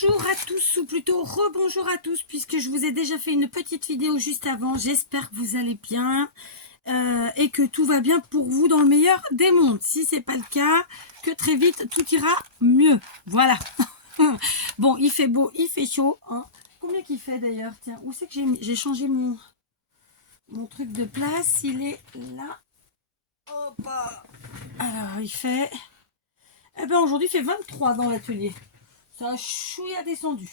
Bonjour à tous, ou plutôt rebonjour à tous, puisque je vous ai déjà fait une petite vidéo juste avant. J'espère que vous allez bien et que tout va bien pour vous dans le meilleur des mondes. Si c'est pas le cas, que très vite tout ira mieux. Voilà. Bon, il fait beau, il fait chaud. Hein. Combien qu'il fait d'ailleurs? Tiens, où c'est que j'ai changé mon truc de place? Il est là. Hop. Alors, il fait... Eh ben aujourd'hui, il fait 23 dans l'atelier. Ça a chouïa descendu.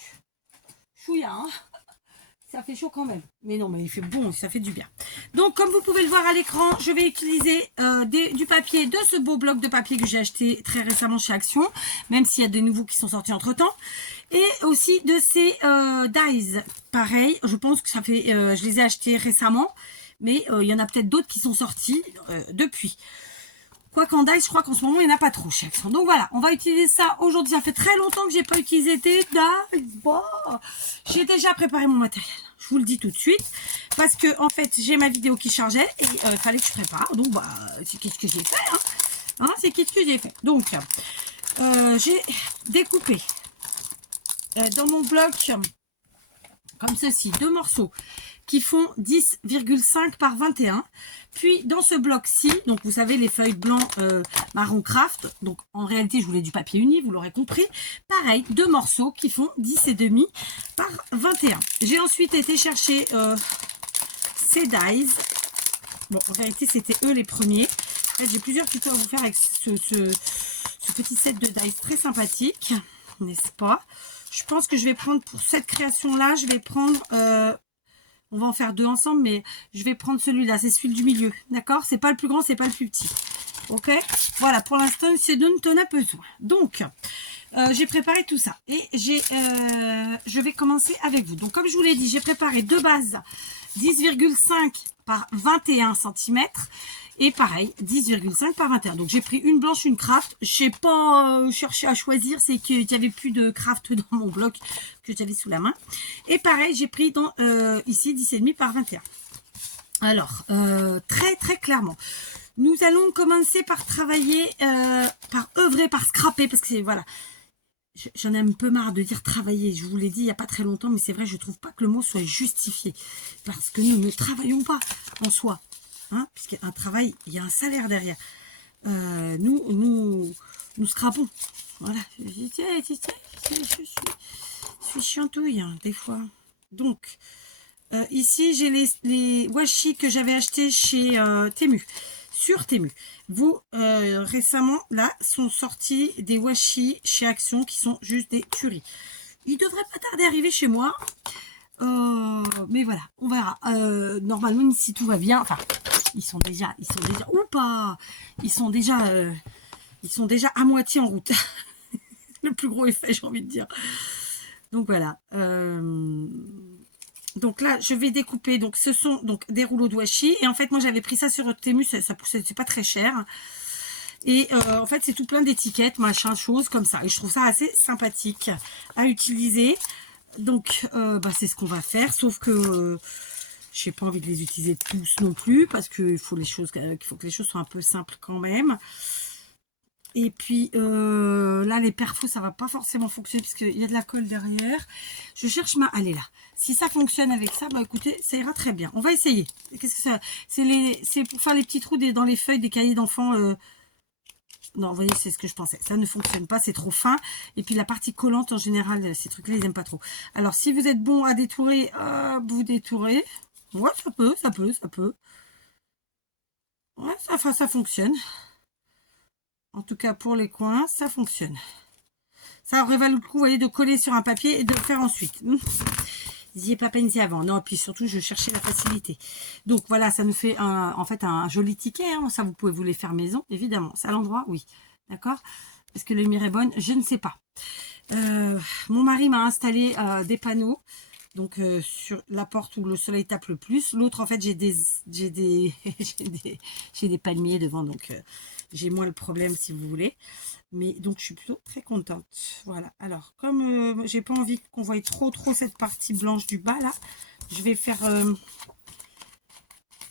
Chouïa, hein. Ça fait chaud quand même. Mais non, mais il fait bon, ça fait du bien. Donc, comme vous pouvez le voir à l'écran, je vais utiliser du papier, de ce beau bloc de papier que j'ai acheté très récemment chez Action, même s'il y a des nouveaux qui sont sortis entre-temps. Et aussi de ces dies. Pareil, je pense que ça fait... je les ai achetés récemment, mais il y en a peut-être d'autres qui sont sortis depuis. Quoi qu'en dies, je crois qu'en ce moment, il n'y en a pas trop chez Action. Donc voilà, on va utiliser ça aujourd'hui. Ça fait très longtemps que j'ai pas utilisé des dies. Bon, j'ai déjà préparé mon matériel. Je vous le dis tout de suite. Parce que, en fait, j'ai ma vidéo qui chargeait et il fallait que je prépare. Donc, bah, c'est qu'est-ce que j'ai fait. Hein, c'est qu'est-ce que j'ai fait. Donc, j'ai découpé dans mon bloc, comme ceci, deux morceaux qui font 10,5 par 21. Puis dans ce bloc-ci, donc vous savez les feuilles blanc marron craft, donc en réalité je voulais du papier uni, vous l'aurez compris. Pareil, deux morceaux qui font 10,5 par 21. J'ai ensuite été chercher ces dies. Bon, en réalité c'était eux les premiers. En fait, j'ai plusieurs tutos à vous faire avec ce petit set de dies très sympathique, n'est-ce pas? Je pense que je vais prendre pour cette création-là, je vais prendre... on va en faire deux ensemble, mais je vais prendre celui-là. C'est celui du milieu. D'accord? C'est pas le plus grand, c'est pas le plus petit. Ok? Voilà, pour l'instant, c'est dont on a besoin. Donc, j'ai préparé tout ça. Et je vais commencer avec vous. Donc, comme je vous l'ai dit, j'ai préparé deux bases 10,5 par 21 cm. Et pareil, 10,5 par 21. Donc, j'ai pris une blanche, une craft. Je n'ai pas cherché à choisir. C'est qu'il n'y avait plus de craft dans mon bloc que j'avais sous la main. Et pareil, j'ai pris dans ici 10,5 par 21. Alors, très très clairement, nous allons commencer par travailler, par œuvrer, par scraper. Parce que c'est, voilà, j'en ai un peu marre de dire travailler. Je vous l'ai dit il n'y a pas très longtemps, mais c'est vrai, je ne trouve pas que le mot soit justifié. Parce que nous ne travaillons pas en soi. Hein, puisqu'un travail, il y a un salaire derrière. Nous scrapons. Voilà. Je suis chiantouille, hein, des fois. Donc, ici, j'ai les washi que j'avais achetés chez Temu. Sur Temu. Vous, récemment, là, sont sortis des washi chez Action qui sont juste des tueries. Ils devraient pas tarder à arriver chez moi. Mais voilà, on verra. Normalement, si tout va bien, enfin, ils sont déjà, ou pas, ils sont déjà à moitié en route. Le plus gros effet, j'ai envie de dire. Donc voilà. Donc là, je vais découper. Donc ce sont donc des rouleaux de washi. Et en fait, moi, j'avais pris ça sur Temu, ça poussait, c'est pas très cher. Et en fait, c'est tout plein d'étiquettes, machin, choses comme ça. Et je trouve ça assez sympathique à utiliser. Donc, c'est ce qu'on va faire, sauf que j'ai pas envie de les utiliser tous non plus, parce qu'il faut que les choses soient un peu simples quand même. Et puis, là, les perfos, ça va pas forcément fonctionner, puisqu'il y a de la colle derrière. Je cherche ma... Elle est là. Si ça fonctionne avec ça, bah écoutez, ça ira très bien. On va essayer. Qu'est-ce que ça... C'est pour faire les petits trous dans les feuilles des cahiers d'enfants... Non, vous voyez, c'est ce que je pensais. Ça ne fonctionne pas, c'est trop fin. Et puis la partie collante, en général, ces trucs-là, ils n'aiment pas trop. Alors, si vous êtes bon à détourer, vous détourez. Ouais, ça peut. Ouais, ça fonctionne. En tout cas, pour les coins, ça fonctionne. Ça aurait valu le coup, vous voyez, de coller sur un papier et de le faire ensuite. N'y ai pas pensé avant. Non, et puis surtout, je cherchais la facilité. Donc voilà, ça nous fait en fait un joli ticket. Hein. Ça, vous pouvez vous les faire maison, évidemment. C'est à l'endroit, oui. D'accord? Est-ce que la lumière est bonne? Je ne sais pas. Mon mari m'a installé des panneaux. Donc sur la porte où le soleil tape le plus. L'autre, en fait, j'ai des palmiers devant. Donc j'ai moins le problème, si vous voulez. Mais donc, je suis plutôt très contente. Voilà. Alors, comme j'ai pas envie qu'on voie trop cette partie blanche du bas, là, je vais faire...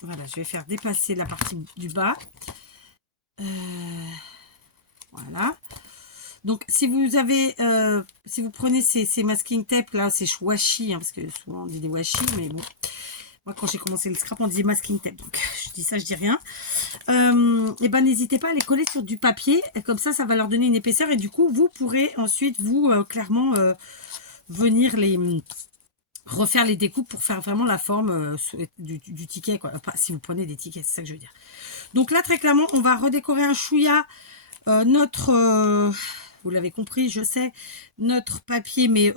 voilà, je vais faire dépasser la partie du bas. Voilà. Donc, si vous avez, si vous prenez ces masking tape, là, c'est washi, hein, parce que souvent on dit des washi, mais bon. Moi, quand j'ai commencé le scrap, on disait masking tape. Donc, je dis ça, je dis rien. Et ben, n'hésitez pas à les coller sur du papier. Et comme ça va leur donner une épaisseur. Et du coup, vous pourrez ensuite, vous, clairement, venir refaire les découpes pour faire vraiment la forme du ticket, quoi. Enfin, si vous prenez des tickets, c'est ça que je veux dire. Donc là, très clairement, on va redécorer un chouïa vous l'avez compris, je sais, notre papier, mais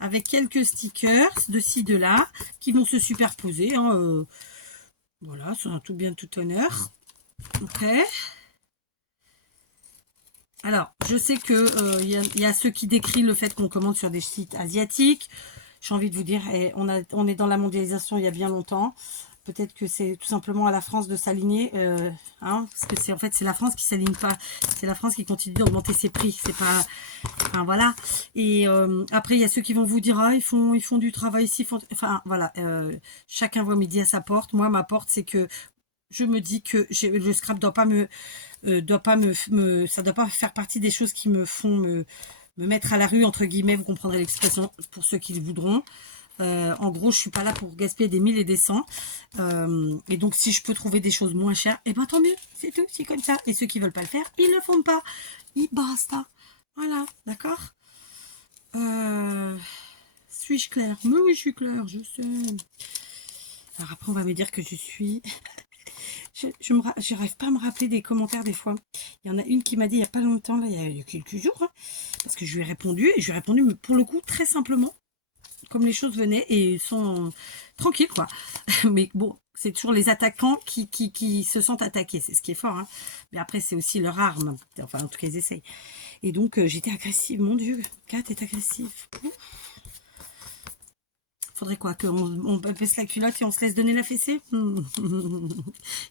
avec quelques stickers de ci, de là, qui vont se superposer. Hein, voilà, c'est un tout bien, tout honneur. Ok. Alors, je sais que y a ceux qui décrivent le fait qu'on commande sur des sites asiatiques. J'ai envie de vous dire, on est dans la mondialisation il y a bien longtemps. Peut-être que c'est tout simplement à la France de s'aligner, hein, parce que en fait c'est la France qui s'aligne pas, c'est la France qui continue d'augmenter ses prix, c'est pas, enfin voilà. Et après il y a ceux qui vont vous dire ils font du travail ici, enfin voilà, chacun voit midi à sa porte. Moi ma porte c'est que je me dis que le scrap doit pas ça doit pas faire partie des choses qui me font me mettre à la rue entre guillemets, vous comprendrez l'expression pour ceux qui le voudront. En gros, je suis pas là pour gaspiller des 1000 et des 100. Et donc, si je peux trouver des choses moins chères, et ben tant mieux, c'est tout, c'est comme ça. Et ceux qui veulent pas le faire, ils le font pas. Ils basta. Voilà, d'accord. Suis-je claire? Mais oui, je suis claire, je sais. Alors après, on va me dire que je suis... je n'arrive pas à me rappeler des commentaires des fois. Il y en a une qui m'a dit il y a pas longtemps, là, il y a quelques jours, hein, parce que je lui ai répondu, et je lui ai répondu, mais pour le coup, très simplement. Comme les choses venaient et sont tranquilles, quoi. Mais bon, c'est toujours les attaquants qui se sentent attaqués. C'est ce qui est fort. Hein. Mais après, c'est aussi leur arme. Enfin, en tout cas, ils essayent. Et donc, j'étais agressive. Mon Dieu, Kat est agressive. Faudrait quoi? Qu'on baisse la culotte et on se laisse donner la fessée.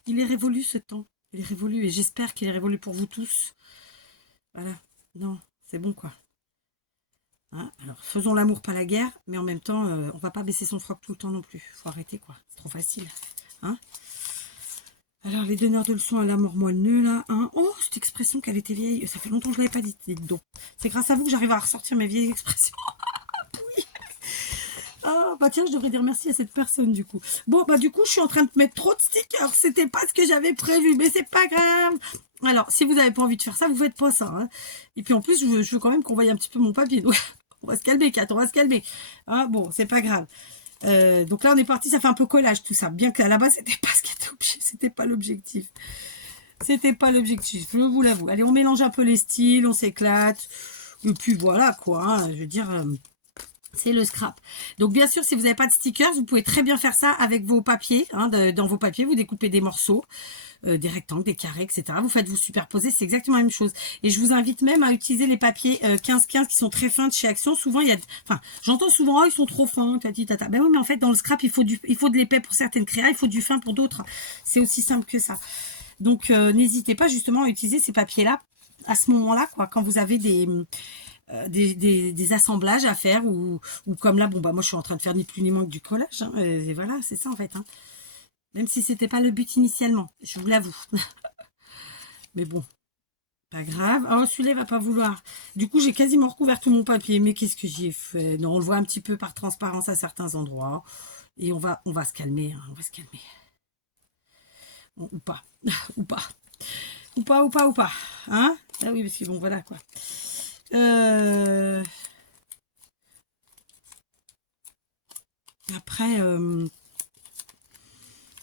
Il est révolu, ce temps. Il est révolu. Et j'espère qu'il est révolu pour vous tous. Voilà. Non, c'est bon, quoi. Hein, alors, faisons l'amour, pas la guerre, mais en même temps, on va pas baisser son froc tout le temps non plus. Faut arrêter, quoi. C'est trop facile. Hein, alors, les donneurs de leçons à la mort moelle-nœud, là. Hein. Oh, cette expression qu'elle était vieille. Ça fait longtemps que je ne l'avais pas dit. Donc, c'est grâce à vous que j'arrive à ressortir mes vieilles expressions. Oui. Ah, bah tiens, je devrais dire merci à cette personne, du coup. Bon, bah du coup, je suis en train de mettre trop de stickers. C'était pas ce que j'avais prévu, mais c'est pas grave. Alors, si vous n'avez pas envie de faire ça, vous faites pas ça. Hein. Et puis en plus, je veux quand même qu'on voie un petit peu mon papier. Donc, on va se calmer, Kat, on va se calmer. Ah, bon, c'est pas grave. Donc là, on est parti, ça fait un peu collage tout ça. Bien qu'à la base, c'était pas ce qui était obligé, c'était pas l'objectif. C'était pas l'objectif, je vous l'avoue. Allez, on mélange un peu les styles, on s'éclate. Et puis voilà, quoi. Hein, je veux dire... c'est le scrap. Donc bien sûr, si vous n'avez pas de stickers, vous pouvez très bien faire ça avec vos papiers. Hein, dans vos papiers, vous découpez des morceaux, des rectangles, des carrés, etc. Vous faites vous superposer, c'est exactement la même chose. Et je vous invite même à utiliser les papiers 15-15 qui sont très fins de chez Action. Souvent, il y a... Enfin, j'entends souvent, oh, ils sont trop fins, tati, tata. Ben oui, mais en fait, dans le scrap, il faut de l'épais pour certaines créas, il faut du fin pour d'autres. C'est aussi simple que ça. Donc, n'hésitez pas justement à utiliser ces papiers-là à ce moment-là, quoi, quand vous avez des assemblages à faire ou comme là, bon bah moi je suis en train de faire ni plus ni moins que du collage, hein, et voilà, c'est ça en fait. Hein. Même si c'était pas le but initialement, je vous l'avoue. Mais bon, pas grave. Oh, celui-là va pas vouloir. Du coup, j'ai quasiment recouvert tout mon papier, mais qu'est-ce que j'ai fait? Non, on le voit un petit peu par transparence à certains endroits. Et on va se calmer, hein, on va se calmer. Bon, ou pas, ou pas. Ou pas. Hein? Ah oui, parce que bon, voilà quoi. Après,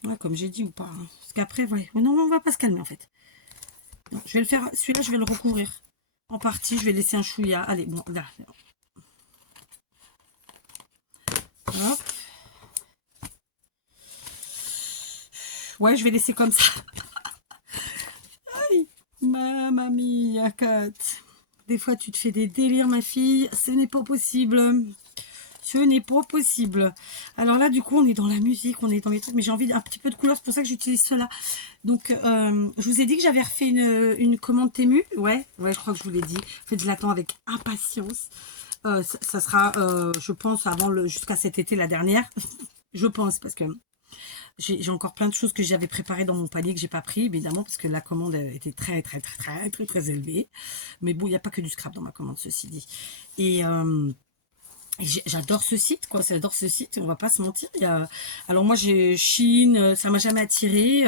ouais, comme j'ai dit ou pas. Hein. Parce qu'après, ouais. Non, on va pas se calmer en fait. Non, je vais le faire. Celui-là, je vais le recouvrir. En partie, je vais laisser un chouïa. Allez, bon, là. Hop. Ouais, je vais laisser comme ça. Aïe, mamma mia, Kat. Des fois, tu te fais des délires, ma fille. Ce n'est pas possible. Ce n'est pas possible. Alors là, du coup, on est dans la musique, on est dans les trucs, mais j'ai envie d'un petit peu de couleur, c'est pour ça que j'utilise cela. Donc, je vous ai dit que j'avais refait une commande Temu. Ouais, je crois que je vous l'ai dit. En fait, je l'attends avec impatience. Ça sera, je pense, jusqu'à cet été, la dernière. Je pense, parce que J'ai encore plein de choses que j'avais préparées dans mon panier que j'ai pas pris, évidemment, parce que la commande était très élevée. Mais bon, il n'y a pas que du scrap dans ma commande, ceci dit. Et j'adore ce site, quoi. J'adore ce site, on va pas se mentir. Alors moi, j'ai Chine, ça m'a jamais attiré.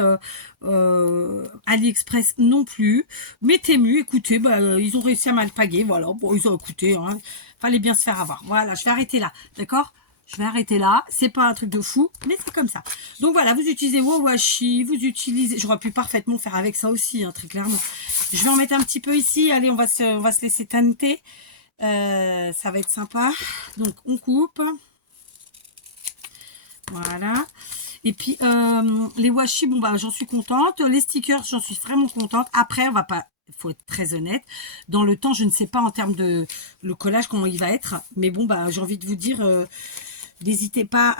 AliExpress non plus. Mais Temu, écoutez, ils ont réussi à m'alpaguer, voilà. Bon, ils ont écouté, hein. Fallait bien se faire avoir. Voilà, je vais arrêter là, d'accord? Je vais arrêter là. C'est pas un truc de fou, mais c'est comme ça. Donc voilà, vous utilisez Wawashi, vous utilisez... J'aurais pu parfaitement faire avec ça aussi, hein, très clairement. Je vais en mettre un petit peu ici. Allez, on va se laisser teinter. Ça va être sympa. Donc on coupe, voilà. Et puis les washi, bon j'en suis contente. Les stickers, j'en suis vraiment contente. Après, on va pas, faut être très honnête, dans le temps je ne sais pas en termes de le collage comment il va être, mais bon j'ai envie de vous dire, n'hésitez pas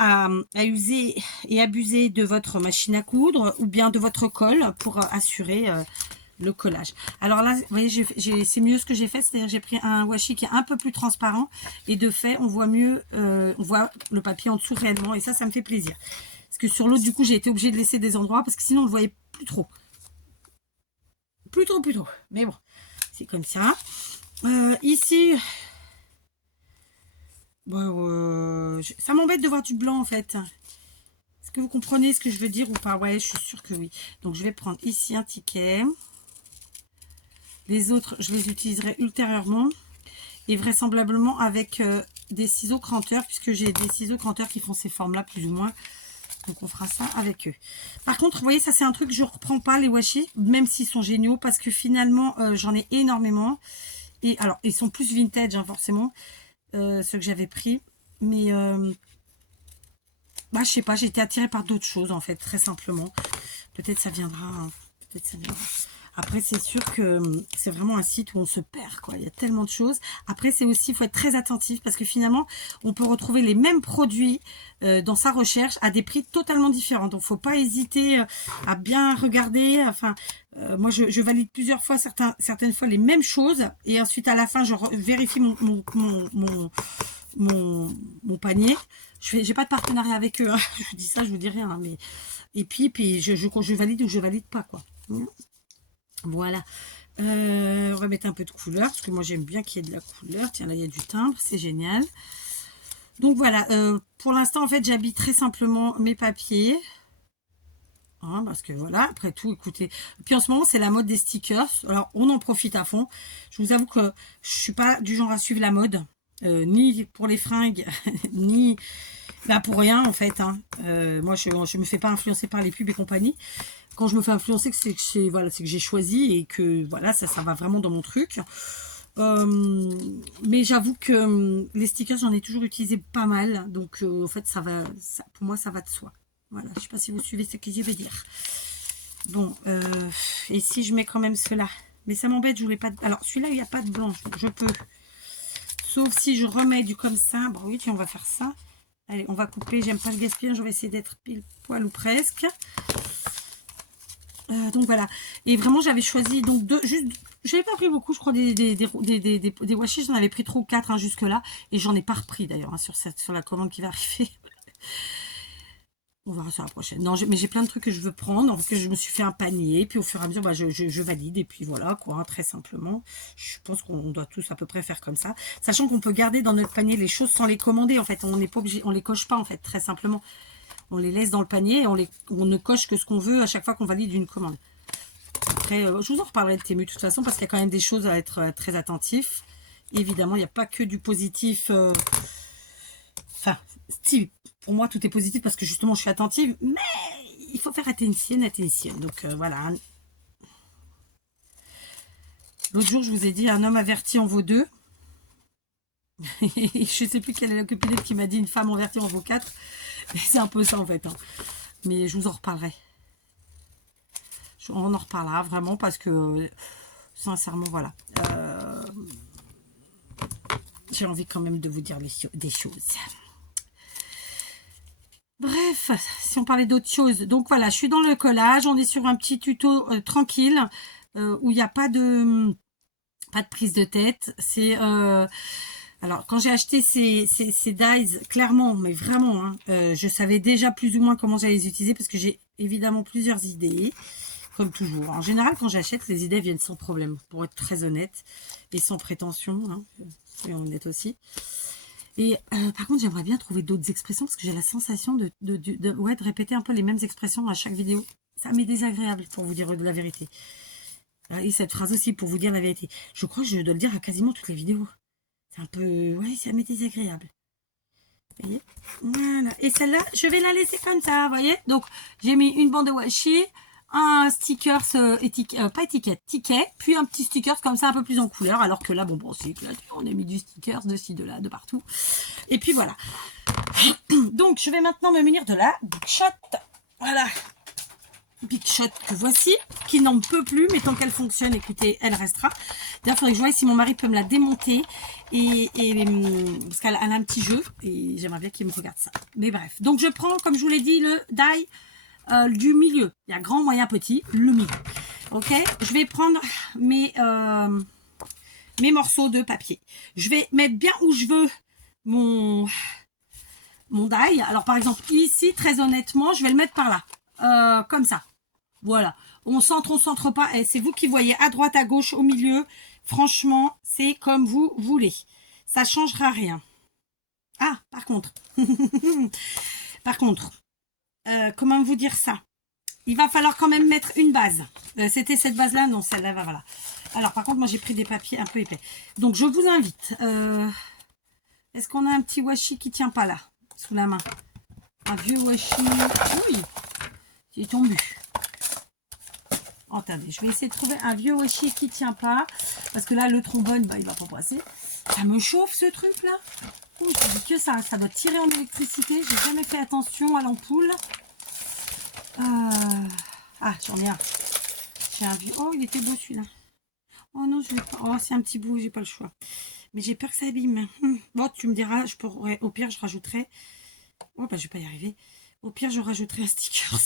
à user et abuser de votre machine à coudre ou bien de votre colle pour assurer le collage. Alors là, vous voyez, c'est mieux ce que j'ai fait, c'est-à-dire j'ai pris un washi qui est un peu plus transparent et de fait, on voit mieux, on voit le papier en dessous réellement et ça me fait plaisir. Parce que sur l'autre, du coup, j'ai été obligée de laisser des endroits parce que sinon, on ne le voyait plus trop. Plus trop. Mais bon, c'est comme ça. Ici, ça m'embête de voir du blanc en fait. Est-ce que vous comprenez ce que je veux dire ou pas? Ouais, je suis sûre que oui. Donc, je vais prendre ici un ticket. Les autres, je les utiliserai ultérieurement. Et vraisemblablement avec des ciseaux cranteurs, puisque j'ai des ciseaux cranteurs qui font ces formes-là, plus ou moins. Donc, on fera ça avec eux. Par contre, vous voyez, ça, c'est un truc que je ne reprends pas, les washi, même s'ils sont géniaux, parce que finalement, j'en ai énormément. Et alors, ils sont plus vintage, hein, forcément, ceux que j'avais pris. Mais, je sais pas, j'ai été attirée par d'autres choses, en fait, très simplement. Peut-être ça viendra, hein, peut-être ça viendra. Après, c'est sûr que c'est vraiment un site où on se perd, quoi. Il y a tellement de choses. Après, c'est aussi, il faut être très attentif parce que finalement, on peut retrouver les mêmes produits dans sa recherche à des prix totalement différents. Donc, faut pas hésiter à bien regarder. Enfin, moi, je valide plusieurs fois certaines fois les mêmes choses et ensuite, à la fin, je vérifie mon panier. J'ai pas de partenariat avec eux. Hein. Je vous dis ça, je vous dis rien. Hein, mais et puis je valide ou je valide pas, quoi. Voilà, on va mettre un peu de couleur parce que moi j'aime bien qu'il y ait de la couleur. Tiens, là il y a du timbre, c'est génial. Donc voilà, pour l'instant en fait j'habille très simplement mes papiers, hein, parce que voilà, après tout, écoutez. Puis en ce moment c'est la mode des stickers, alors on en profite à fond. Je vous avoue que je suis pas du genre à suivre la mode, ni pour les fringues, ni pour rien en fait. Hein. Moi je me fais pas influencer par les pubs et compagnie. Quand je me fais influencer, c'est que j'ai choisi et que voilà, ça va vraiment dans mon truc. Mais j'avoue que les stickers, j'en ai toujours utilisé pas mal. Donc, en fait, pour moi, ça va de soi. Voilà, je sais pas si vous suivez ce que je veux dire. Bon, et si je mets quand même cela. Mais ça m'embête, je voulais pas... Alors, celui-là, il n'y a pas de blanc, je peux. Sauf si je remets du comme ça. Bon, oui, tiens, on va faire ça. Allez, on va couper. J'aime pas le gaspillage, je vais essayer d'être pile poil ou presque. Donc voilà, et vraiment j'avais choisi donc j'avais pas pris beaucoup, je crois des washi, j'en avais pris 3 ou 4 hein, jusque là, et j'en ai pas repris d'ailleurs hein, sur la commande qui va arriver. On verra sur la prochaine. Non, mais j'ai plein de trucs que je veux prendre, donc je me suis fait un panier, puis au fur et à mesure je valide, et puis voilà quoi, hein, très simplement. Je pense qu'on doit tous à peu près faire comme ça, sachant qu'on peut garder dans notre panier les choses sans les commander en fait, on n'est pas obligé, on les coche pas en fait, très simplement. On les laisse dans le panier et on ne coche que ce qu'on veut à chaque fois qu'on valide une commande. Après, je vous en reparlerai de Temu de toute façon parce qu'il y a quand même des choses à être très attentif. Évidemment, il n'y a pas que du positif. Enfin, si, pour moi, tout est positif parce que justement, je suis attentive. Mais il faut faire attention. Donc, voilà. L'autre jour, je vous ai dit, un homme averti en vaut 2. Je ne sais plus quelle est la copine qui m'a dit une femme avertie en vaut 4. C'est un peu ça en fait. Hein. Mais je vous en reparlerai. On en reparlera vraiment parce que sincèrement voilà. J'ai envie quand même de vous dire des choses. Bref, si on parlait d'autres choses. Donc voilà, je suis dans le collage. On est sur un petit tuto tranquille où il n'y a pas de prise de tête. C'est Alors, quand j'ai acheté ces dies, clairement, mais vraiment, hein, je savais déjà plus ou moins comment j'allais les utiliser parce que j'ai évidemment plusieurs idées, comme toujours. En général, quand j'achète, les idées viennent sans problème, pour être très honnête, et sans prétention, hein, soyons honnêtes aussi. Et par contre, j'aimerais bien trouver d'autres expressions parce que j'ai la sensation de répéter un peu les mêmes expressions à chaque vidéo. Ça m'est désagréable, pour vous dire de la vérité. Et cette phrase aussi, pour vous dire la vérité. Je crois que je dois le dire à quasiment toutes les vidéos. C'est un peu... Ouais, ça m'est désagréable. Vous voyez? Voilà. Et celle-là, je vais la laisser comme ça, vous voyez? Donc, j'ai mis une bande de washi, un sticker, pas étiquette, ticket, puis un petit sticker comme ça, un peu plus en couleur, alors que là, bon, c'est éclaté. On a mis du sticker de ci, de là, de partout. Et puis voilà. Donc, je vais maintenant me munir de la Big Shot. Voilà. Big Shot que voici, qui n'en peut plus, mais tant qu'elle fonctionne, écoutez, elle restera. D'ailleurs, il faudrait que je voie si mon mari peut me la démonter, parce qu'elle a un petit jeu, et j'aimerais bien qu'il me regarde ça. Mais bref, donc je prends, comme je vous l'ai dit, le die du milieu. Il y a grand, moyen, petit, le milieu. Ok, je vais prendre mes morceaux de papier. Je vais mettre bien où je veux mon die. Alors, par exemple, ici, très honnêtement, je vais le mettre par là. Comme ça, voilà, on centre pas, et c'est vous qui voyez à droite, à gauche, au milieu, franchement, c'est comme vous voulez, ça changera rien. Ah, par contre, comment vous dire ça, il va falloir quand même mettre une base, c'était cette base là, non, celle-là, voilà. Alors, par contre, moi, j'ai pris des papiers un peu épais, donc je vous invite, est-ce qu'on a un petit washi qui tient pas là, sous la main, un vieux washi, oui, il est tombé. Attendez, je vais essayer de trouver un vieux washi qui tient pas. Parce que là, le trombone, bah, il va pas passer. Ça me chauffe ce truc là. Oh, je dis que ça doit tirer en électricité. J'ai jamais fait attention à l'ampoule. Ah, j'en ai un. J'ai un vieux. Oh, il était beau celui-là. Oh non, je l'ai pas. Oh, c'est un petit bout, j'ai pas le choix. Mais j'ai peur que ça abîme. Bon, tu me diras, je pourrais. Au pire, je rajouterai. Oh, bah, je vais pas y arriver. Au pire, je rajouterai un sticker.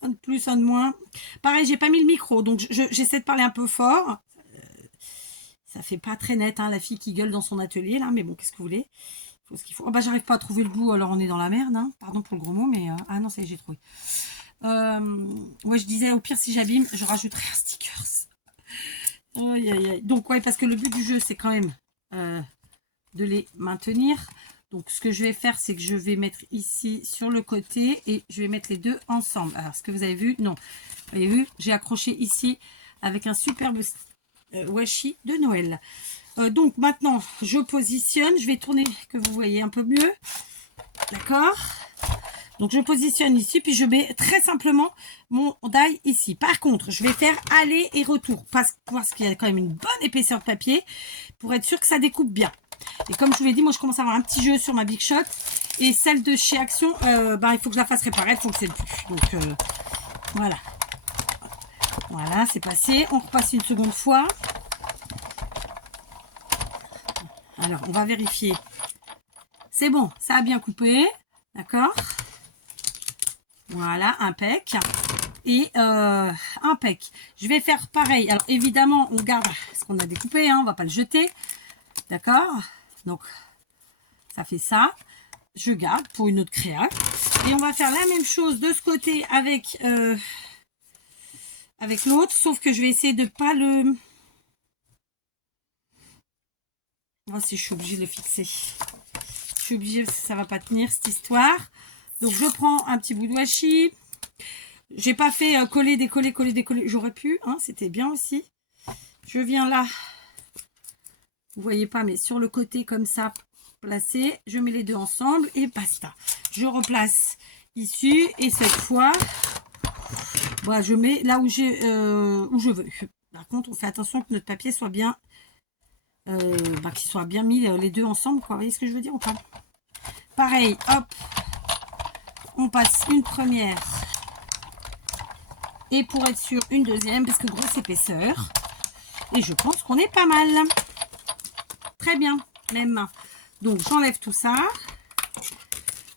Un de plus, un de moins. Pareil, j'ai pas mis le micro, donc j'essaie de parler un peu fort. Ça fait pas très net, hein, la fille qui gueule dans son atelier, là. Mais bon, qu'est-ce que vous voulez? Faut ce qu'il faut. Oh, bah, j'arrive pas à trouver le bout, alors on est dans la merde. Hein. Pardon pour le gros mot, mais... Ah non, ça y est, j'ai trouvé. Ouais, je disais, au pire, si j'abîme, je rajouterai un sticker. Aïe, aïe, aïe. Donc, ouais, parce que le but du jeu, c'est quand même de les maintenir. Donc, ce que je vais faire, c'est que je vais mettre ici sur le côté et je vais mettre les deux ensemble. Alors, ce que vous avez vu, non. Vous avez vu, j'ai accroché ici avec un superbe washi de Noël. Donc, maintenant, je positionne. Je vais tourner, que vous voyez un peu mieux. D'accord? Donc, je positionne ici, puis je mets très simplement mon die ici. Par contre, je vais faire aller et retour parce qu'il y a quand même une bonne épaisseur de papier pour être sûr que ça découpe bien. Et comme je vous l'ai dit, moi je commence à avoir un petit jeu sur ma Big Shot. Et celle de chez Action, il faut que je la fasse réparer, elle ne fonctionne plus. Donc voilà. Voilà, c'est passé. On repasse une seconde fois. Alors, on va vérifier. C'est bon, ça a bien coupé. D'accord. Voilà, impec. Et impec. Je vais faire pareil. Alors, évidemment, on garde ce qu'on a découpé. Hein, on ne va pas le jeter. D'accord, donc ça fait ça, je garde pour une autre créa et on va faire la même chose de ce côté avec l'autre, sauf que je vais essayer de pas le... Oh, si je suis obligée de le fixer, je suis obligée parce que ça va pas tenir cette histoire. Donc je prends un petit bout de washi, j'ai pas fait coller, décoller, j'aurais pu, hein, c'était bien aussi. Je viens là. Vous voyez pas, mais sur le côté comme ça, placé, je mets les deux ensemble et basta. Je replace ici et cette fois, voilà, je mets là où je veux. Par contre, on fait attention que notre papier soit bien, qu'il soit bien mis les deux ensemble, quoi. Vous voyez ce que je veux dire ou pas? Pareil, hop, on passe une première et pour être sûr une deuxième parce que grosse épaisseur. Et je pense qu'on est pas mal. Très bien, même. Donc, j'enlève tout ça.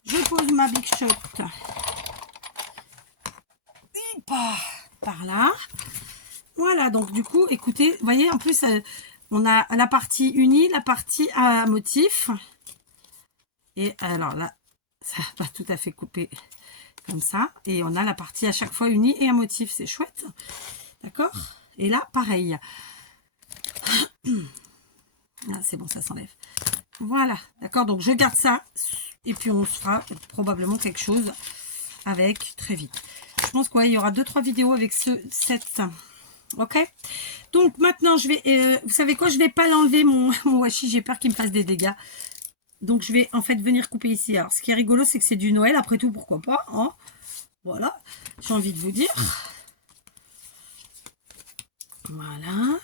Je pose ma Big Shot par là. Voilà, donc du coup, écoutez, vous voyez, en plus, on a la partie unie, la partie à motif. Et alors là, ça va tout à fait couper comme ça. Et on a la partie à chaque fois unie et à motif. C'est chouette. D'accord? Et là, pareil. Ah, c'est bon, ça s'enlève. Voilà. D'accord? Donc, je garde ça. Et puis, on se fera probablement quelque chose avec très vite. Je pense qu'il y aura 2-3 vidéos avec ce set. Ok? Donc, maintenant, je vais... vous savez quoi? Je vais pas l'enlever, mon washi. J'ai peur qu'il me fasse des dégâts. Donc, je vais en fait venir couper ici. Alors, ce qui est rigolo, c'est que c'est du Noël. Après tout, pourquoi pas, hein? Voilà. J'ai envie de vous dire. Voilà.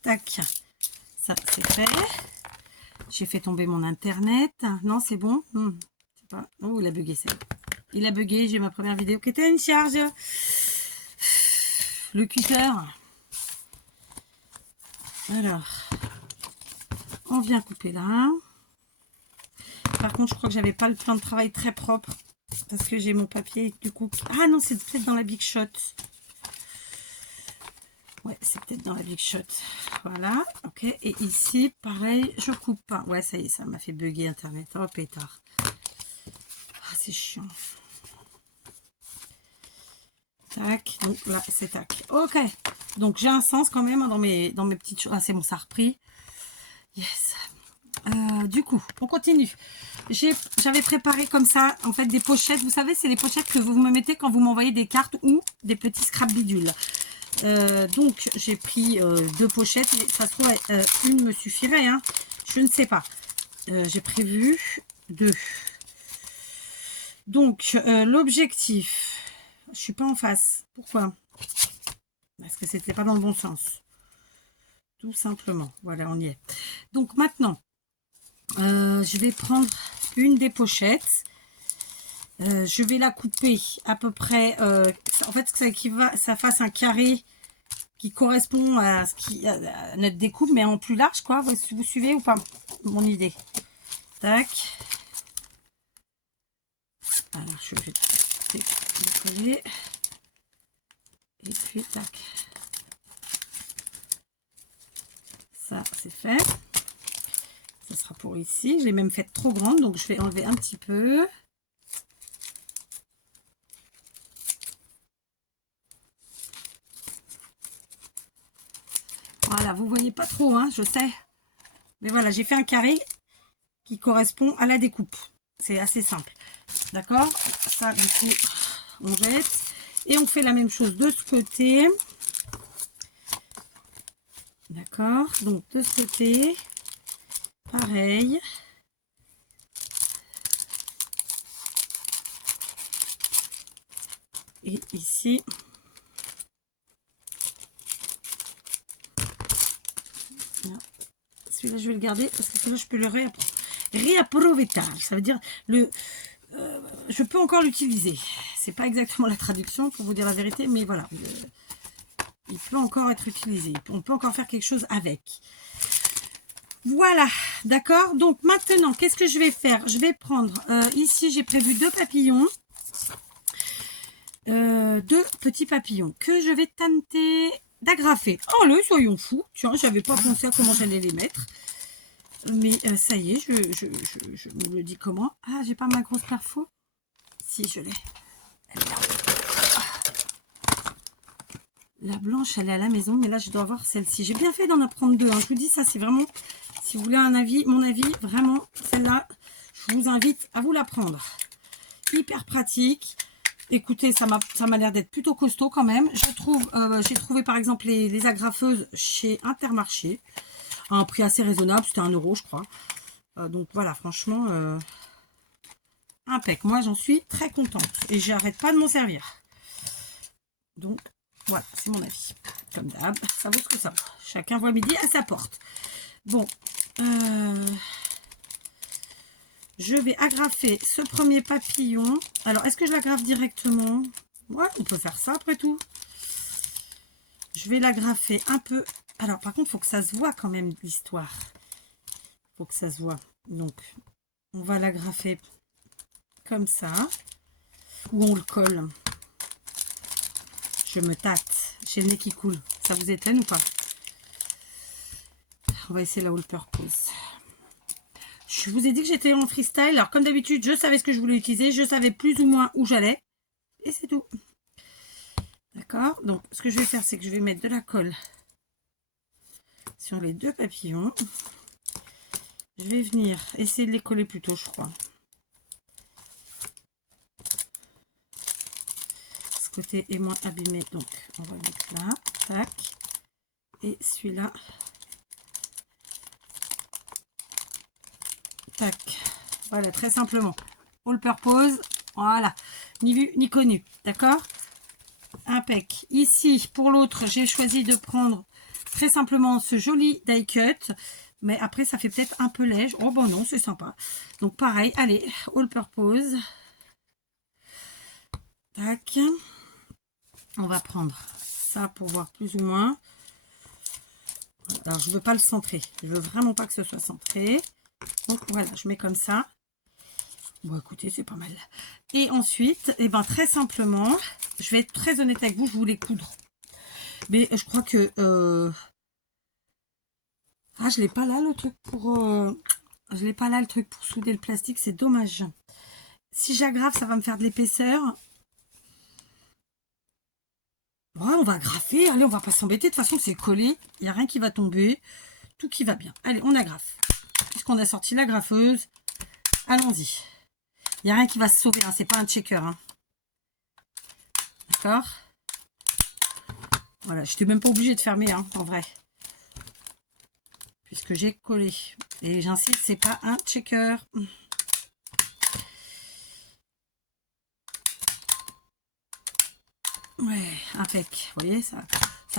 Tac. Ça, c'est fait. J'ai fait tomber mon internet. Non, c'est bon. C'est pas... Oh, il a bugué, c'est bon. Il a bugué. J'ai ma première vidéo qui était une charge. Le cutter. Alors, on vient couper là. Par contre, je crois que j'avais pas le plan de travail très propre. Parce que j'ai mon papier, du coup... Ah non, c'est peut-être dans la Big Shot. Ouais, c'est peut-être dans la Big Shot. Voilà, ok. Et ici, pareil, je coupe pas. Ouais, ça y est, ça m'a fait bugger Internet. Oh, pétard. Ah, c'est chiant. Tac, donc là, c'est tac. Ok. Donc, j'ai un sens quand même dans mes petites choses. Ah, c'est bon, ça a repris. Yes. Du coup, on continue. J'avais préparé comme ça, en fait, des pochettes. Vous savez, c'est les pochettes que vous me mettez quand vous m'envoyez des cartes ou des petits scrap bidules. Donc, j'ai pris 2 pochettes. Ça se trouve, une me suffirait. Hein. Je ne sais pas. J'ai prévu 2. Donc, l'objectif... Je suis pas en face. Pourquoi? Parce que c'était pas dans le bon sens. Tout simplement. Voilà, on y est. Donc, maintenant... je vais prendre une des pochettes. Je vais la couper à peu près. En fait, ça fasse un carré qui correspond à à notre découpe, mais en plus large, quoi. Vous suivez ou pas mon idée? Tac. Alors, je vais décoller. Et puis, tac. Ça, c'est fait. Ça sera pour ici. Je l'ai même faite trop grande, donc je vais enlever un petit peu. Voilà, vous voyez pas trop, hein, je sais. Mais voilà, j'ai fait un carré qui correspond à la découpe. C'est assez simple. D'accord? Ça, du coup, on jette. Et on fait la même chose de ce côté. D'accord? Donc, de ce côté, pareil. Et ici, celui-là, je vais le garder parce que celui-là, je peux le réaprovechar. Ça veut dire, je peux encore l'utiliser. C'est pas exactement la traduction, pour vous dire la vérité, mais voilà. Il peut encore être utilisé. On peut encore faire quelque chose avec. Voilà, d'accord. Donc, maintenant, qu'est-ce que je vais faire? Je vais prendre, ici, j'ai prévu 2 papillons. 2 petits papillons que je vais tenter d'agrafer. Oh là, soyons fous. Tiens, j'avais pas pensé à comment j'allais les mettre. Mais ça y est, je me le dis comment. Ah, j'ai pas ma grosse perfo. Si, je l'ai. La blanche, elle est à la maison, mais là, je dois avoir celle-ci. J'ai bien fait d'en apprendre 2. Hein. Je vous dis, ça, c'est vraiment... Si vous voulez un avis, mon avis, vraiment, celle-là, je vous invite à vous la prendre. Hyper pratique. Écoutez, ça m'a l'air d'être plutôt costaud quand même. Je trouve, j'ai trouvé par exemple les agrafeuses chez Intermarché à un prix assez raisonnable. C'était 1 €, je crois. Donc voilà, franchement, impec. Moi, j'en suis très contente et j'arrête pas de m'en servir. Donc voilà, c'est mon avis. Comme d'hab, ça vaut ce que ça vaut. Chacun voit midi à sa porte. Bon, je vais agrafer ce premier papillon. Alors, est-ce que je l'agrafe directement? Ouais, on peut faire ça après tout. Je vais l'agrafer un peu. Alors, par contre, il faut que ça se voit quand même, l'histoire. Il faut que ça se voit. Donc, on va l'agrafer comme ça. Ou on le colle. Je me tâte. J'ai le nez qui coule. ça vous étonne ou pas? On va essayer la all purpose. Je vous ai dit que j'étais en freestyle. Alors, comme d'habitude, je savais ce que je voulais utiliser. Je savais plus ou moins où j'allais. Et c'est tout. D'accord? Donc, ce que je vais faire, c'est que je vais mettre de la colle sur les deux papillons. Je vais venir essayer de les coller plus tôt, je crois. Ce côté est moins abîmé. Donc, on va le mettre là. Tac. Et celui-là. Tac. Voilà, très simplement. All purpose. Voilà. Ni vu, ni connu. D'accord? Impec. Ici, pour l'autre, j'ai choisi de prendre très simplement ce joli die cut. Mais après, ça fait peut-être un peu léger. Oh, bon, non, c'est sympa. Donc, pareil. Allez, all purpose. Tac. On va prendre ça pour voir plus ou moins. Alors, je ne veux pas le centrer. Je veux vraiment pas que ce soit centré. Donc, voilà, je mets comme ça. Bon, écoutez, c'est pas mal. Et ensuite, eh ben, très simplement, je vais être très honnête avec vous, je voulais coudre. Mais je crois que... Ah, je l'ai pas là, le truc pour... Je l'ai pas là, le truc pour souder le plastique. C'est dommage. Si j'aggrave, ça va me faire de l'épaisseur. Ouais, on va graffer. Allez, on va pas s'embêter. De toute façon, c'est collé. Il n'y a rien qui va tomber. Tout qui va bien. Allez, on agrafe. Puisqu'on a sorti la graffeuse, allons-y. Il n'y a rien qui va se sauver. Hein. C'est pas un checker. Hein. D'accord? Voilà, je n'étais même pas obligée de fermer, hein, en vrai. Puisque j'ai collé. Et j'insiste, c'est pas un checker. Ouais, impec. Vous voyez, ça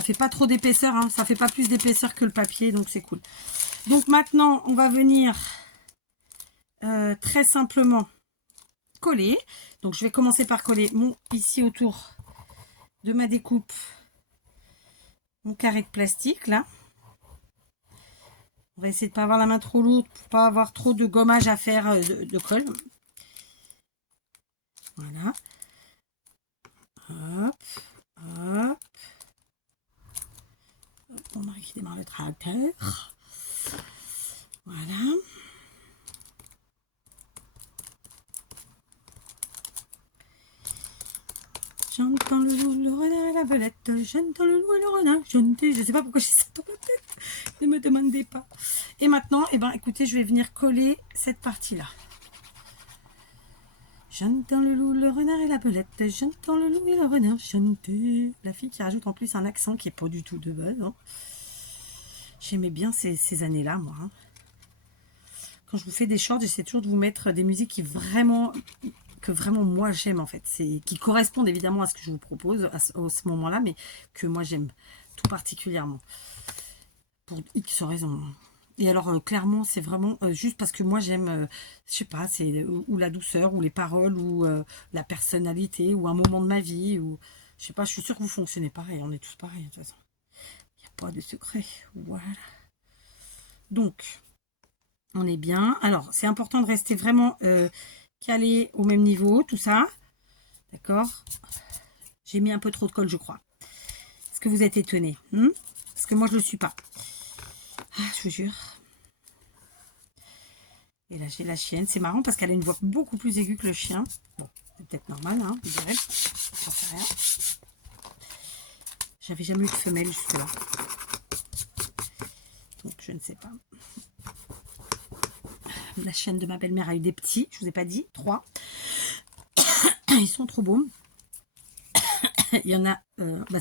fait pas trop d'épaisseur. Hein. Ça fait pas plus d'épaisseur que le papier, donc c'est cool. Donc maintenant, on va venir très simplement coller. Donc je vais commencer par coller ici autour de ma découpe mon carré de plastique là. On va essayer de ne pas avoir la main trop lourde pour pas avoir trop de gommage à faire de colle. Voilà. Hop, hop. Mon mari qui démarre le tracteur. Voilà. J'entends le loup, le renard et la belette. J'entends le loup et le renard chanter. Je ne sais pas pourquoi j'ai ça dans la tête. Ne me demandez pas. Et maintenant, eh ben, écoutez, je vais venir coller cette partie-là. J'entends le loup, le renard et la belette. J'entends le loup et le renard chanter. La fille qui rajoute en plus un accent qui n'est pas du tout de base. Hein. J'aimais bien ces années-là, moi. Hein. Quand je vous fais des shorts, j'essaie toujours de vous mettre des musiques qui vraiment moi j'aime en fait, qui correspondent évidemment à ce que je vous propose à ce moment-là, mais que moi j'aime tout particulièrement pour X raisons. Et alors clairement c'est vraiment juste parce que moi j'aime, je sais pas, c'est ou la douceur, ou les paroles, ou la personnalité, ou un moment de ma vie, ou je sais pas, je suis sûre que vous fonctionnez pareil, on est tous pareils de toute façon. Il n'y a pas de secret, voilà. Donc on est bien. Alors c'est important de rester vraiment calé au même niveau, tout ça. D'accord? J'ai mis un peu trop de colle, je crois. Est-ce que vous êtes étonnés? Parce que moi, je ne le suis pas. Ah, je vous jure. Et là, j'ai la chienne. C'est marrant parce qu'elle a une voix beaucoup plus aiguë que le chien. Bon, c'est peut-être normal, hein, vous direz. Ça fait rien. J'avais jamais eu de femelle jusque-là. Donc, je ne sais pas. La chienne de ma belle-mère a eu des petits. Je ne vous ai pas dit. 3. Ils sont trop beaux. Il y en a...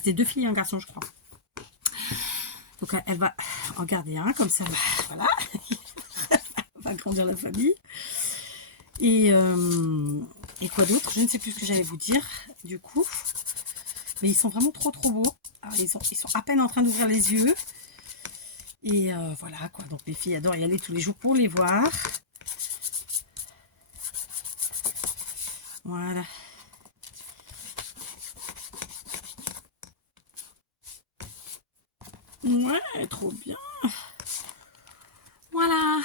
c'est 2 filles et un garçon, je crois. Donc, elle va en garder un. Comme ça, voilà. On va grandir la famille. Et quoi d'autre? Je ne sais plus ce que j'allais vous dire. Du coup... Mais ils sont vraiment trop beaux. Alors, ils sont à peine en train d'ouvrir les yeux. Et voilà quoi. Donc les filles adorent y aller tous les jours pour les voir. Voilà. Ouais, trop bien. Voilà.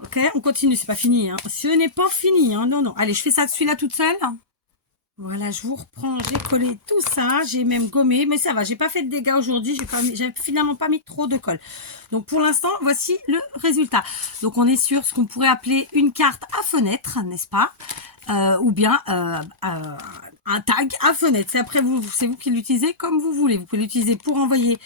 Ok, on continue. C'est pas fini. Hein. Ce n'est pas fini. Hein. Non, non. Allez, je fais ça celui-là toute seule. Voilà, je vous reprends, j'ai collé tout ça, j'ai même gommé, mais ça va, j'ai pas fait de dégâts aujourd'hui, j'ai finalement pas mis trop de colle. Donc pour l'instant, voici le résultat. Donc on est sur ce qu'on pourrait appeler une carte à fenêtre, n'est-ce pas? Ou bien un tag à fenêtre. C'est après c'est vous qui l'utilisez comme vous voulez. Vous pouvez l'utiliser pour envoyer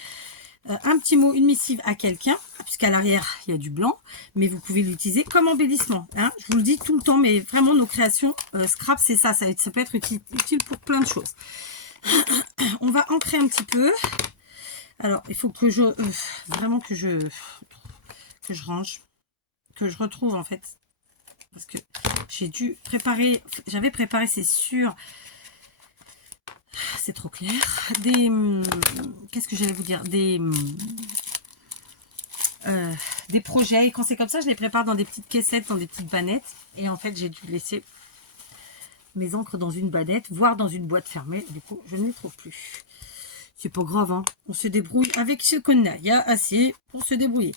un petit mot, une missive à quelqu'un, puisqu'à l'arrière, il y a du blanc, mais vous pouvez l'utiliser comme embellissement. Hein. Je vous le dis tout le temps, mais vraiment, nos créations scrap, c'est ça, ça peut être utile pour plein de choses. On va ancrer un petit peu. Alors, il faut que vraiment que je range, que je retrouve, en fait, parce que j'ai dû préparer, j'avais préparé, c'est sûr, c'est trop clair, qu'est-ce que j'allais vous dire, des projets, et quand c'est comme ça, je les prépare dans des petites caissettes, dans des petites bannettes, et en fait, j'ai dû laisser mes encres dans une banette, voire dans une boîte fermée, du coup, je ne les trouve plus. C'est pas grave, hein. On se débrouille avec ce qu'on a, il y a assez pour se débrouiller.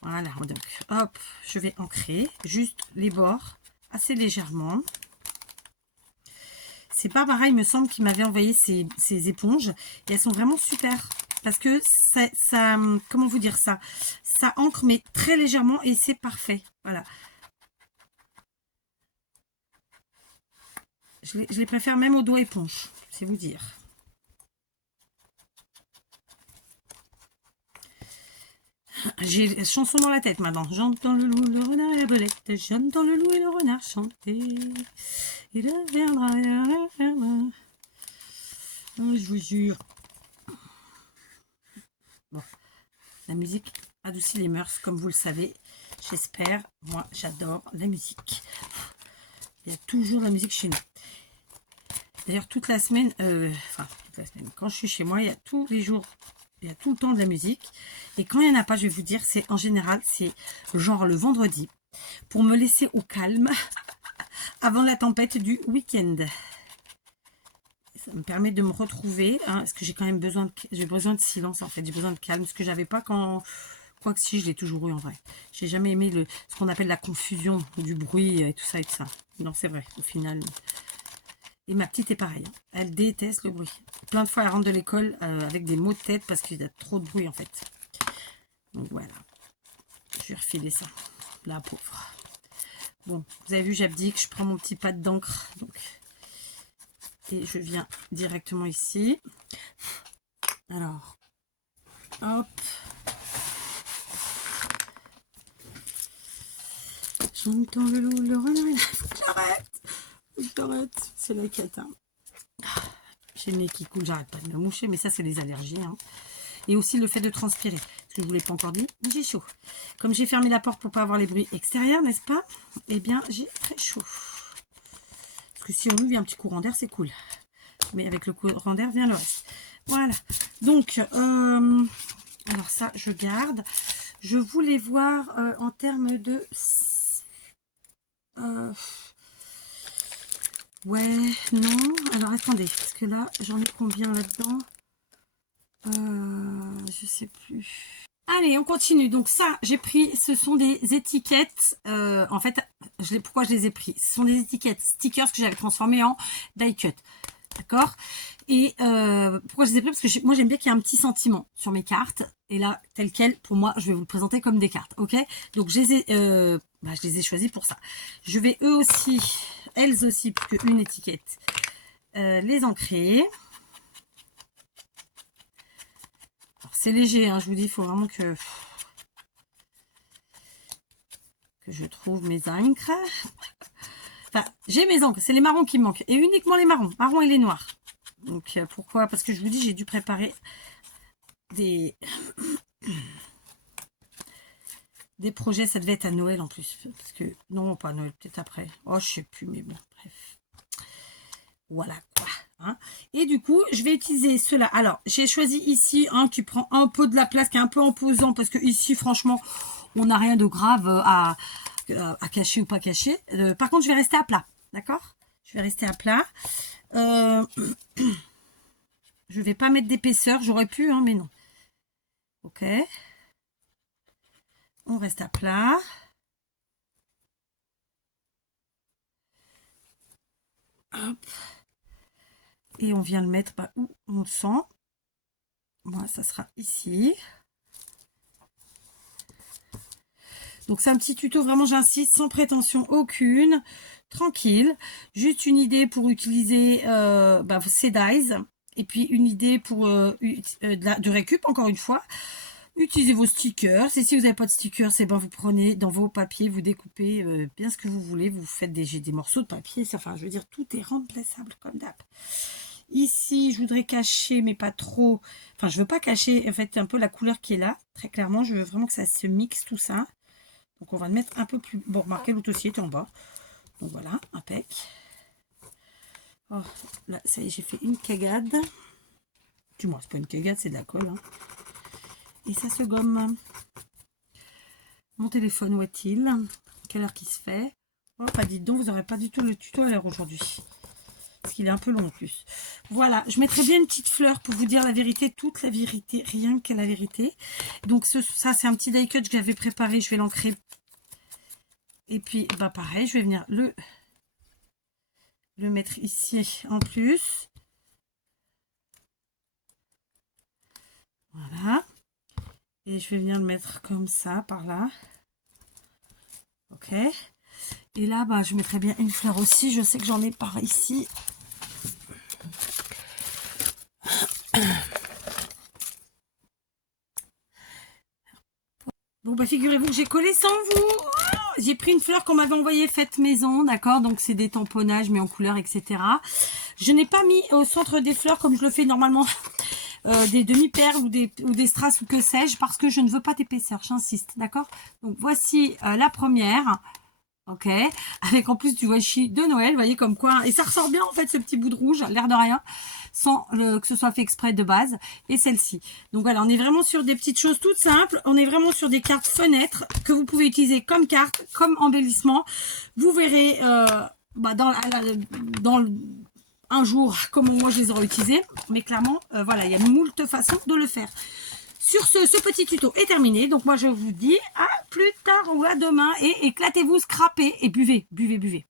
Voilà, donc, hop, je vais ancrer juste les bords, assez légèrement. C'est pas pareil, il me semble qu'il m'avait envoyé ces éponges, et elles sont vraiment super. Parce que ça, comment vous dire ça? Ça ancre, mais très légèrement, et c'est parfait. Voilà. Je les préfère même au doigt éponge, c'est vous dire. J'ai la chanson dans la tête maintenant. J'entends le loup, le renard et la belette. J'entends le loup et le renard chanter. Il reviendra, il reviendra. Oh, je vous jure. Bon, la musique adoucit les mœurs, comme vous le savez. J'espère. Moi, j'adore la musique. Il y a toujours la musique chez nous. D'ailleurs, toute la semaine, quand je suis chez moi, il y a tous les jours, il y a tout le temps de la musique. Et quand il n'y en a pas, je vais vous dire, c'est en général, c'est genre le vendredi, pour me laisser au calme avant la tempête du week-end. Ça me permet de me retrouver, hein, parce que j'ai quand même besoin de silence, en fait, j'ai besoin de calme, ce que j'avais pas quand... Quoique si, je l'ai toujours eu en vrai. J'ai jamais aimé ce qu'on appelle la confusion du bruit et tout ça et tout ça. Non, c'est vrai, au final... Et ma petite est pareille. Elle déteste le bruit. Plein de fois, elle rentre de l'école avec des maux de tête parce qu'il y a trop de bruit, en fait. Donc, voilà. Je vais refiler ça. La pauvre. Bon, vous avez vu, j'abdique. Je prends mon petit pad d'encre. Et je viens directement ici. Alors, hop. J'entends le loup, le renard. Faut que j'arrête. C'est la cata. J'ai le nez qui coule, j'arrête pas de me moucher, mais ça, c'est les allergies. Hein. Et aussi le fait de transpirer. Parce que je ne vous l'ai pas encore dit, j'ai chaud. Comme j'ai fermé la porte pour pas avoir les bruits extérieurs, n'est-ce pas? Eh bien, j'ai très chaud. Parce que si on ouvre un petit courant d'air, c'est cool. Mais avec le courant d'air vient le reste. Voilà. Donc, alors ça, je garde. Je voulais voir en termes de... ouais, non. Alors, attendez. Parce que là, j'en ai combien là-dedans? Je sais plus. Allez, on continue. Donc ça, j'ai pris, ce sont des étiquettes. En fait, pourquoi je les ai pris? Ce sont des étiquettes stickers que j'avais transformées en die cut. D'accord? Et pourquoi je les ai pris? Parce que moi, j'aime bien qu'il y ait un petit sentiment sur mes cartes. Et là, tel quel, pour moi, je vais vous le présenter comme des cartes. Ok? Donc, je les ai choisis pour ça. Je vais elles aussi, puisque une étiquette, les ancrer. C'est léger, hein, je vous dis, il faut vraiment que je trouve mes encres. Enfin, j'ai mes encres, c'est les marrons qui me manquent. Et uniquement les marrons et les noirs. Donc, pourquoi? Parce que je vous dis, j'ai dû préparer des projets. Ça devait être à Noël en plus. Parce que, non, pas à Noël, peut-être après. Oh, je sais plus, mais bon, bref. Voilà quoi. Hein. Et du coup, je vais utiliser cela. Alors, j'ai choisi ici un qui prend un peu de la place, qui est un peu imposant. Parce que ici, franchement, on n'a rien de grave à cacher ou pas cacher. Par contre, je vais rester à plat. D'accord? Je vais rester à plat. Je vais pas mettre d'épaisseur. J'aurais pu, hein, mais non. Ok. On reste à plat. Hop. Et on vient le mettre où on le sent. Moi, ça sera ici. Donc c'est un petit tuto, vraiment j'insiste, sans prétention aucune, tranquille. Juste une idée pour utiliser ces dies. Et puis une idée pour de récup, encore une fois. Utilisez vos stickers. Et si vous n'avez pas de stickers, c'est vous prenez dans vos papiers, vous découpez bien ce que vous voulez. Vous faites des morceaux de papier. Enfin, je veux dire, tout est remplaçable comme d'hab. Ici, je voudrais cacher, mais pas trop. Enfin, je veux pas cacher, en fait, un peu la couleur qui est là. Très clairement, je veux vraiment que ça se mixe, tout ça. Donc, on va le mettre un peu plus... Bon, remarquez, l'autre aussi est en bas. Donc, voilà, impec. Oh, là, ça y est, j'ai fait une cagade. Du moins, c'est pas une cagade, c'est de la colle. Hein. Et ça se gomme. Mon téléphone, où est-il? Quelle heure qu'il se fait? Oh, pas dites donc, vous n'aurez pas du tout le tuto à l'heure aujourd'hui. Parce qu'il est un peu long en plus. Voilà, je mettrai bien une petite fleur pour vous dire la vérité, toute la vérité, rien que la vérité. Donc ça, c'est un petit die cut que j'avais préparé, je vais l'ancrer. Et puis, pareil, je vais venir le mettre ici en plus. Voilà. Et je vais venir le mettre comme ça, par là. Ok. Et là, je mettrai bien une fleur aussi. Je sais que j'en ai par ici. Bon, figurez-vous que j'ai collé sans vous. Oh, j'ai pris une fleur qu'on m'avait envoyée faite maison, d'accord? Donc, c'est des tamponnages, mais en couleur, etc. Je n'ai pas mis au centre des fleurs, comme je le fais normalement, des demi-perles ou des strass ou que sais-je, parce que je ne veux pas d'épaisseur, j'insiste, d'accord? Donc, voici la première. Ok, avec en plus du washi de Noël, vous voyez comme quoi, et ça ressort bien en fait ce petit bout de rouge, l'air de rien, sans que ce soit fait exprès de base, et celle-ci. Donc voilà, on est vraiment sur des petites choses toutes simples, on est vraiment sur des cartes fenêtres que vous pouvez utiliser comme carte, comme embellissement. Vous verrez un jour comment moi je les aurais utilisées, mais clairement, voilà, il y a moult façons de le faire. Sur ce petit tuto est terminé. Donc moi je vous dis à plus tard ou à demain. Et éclatez-vous, scrapez et buvez, buvez, buvez.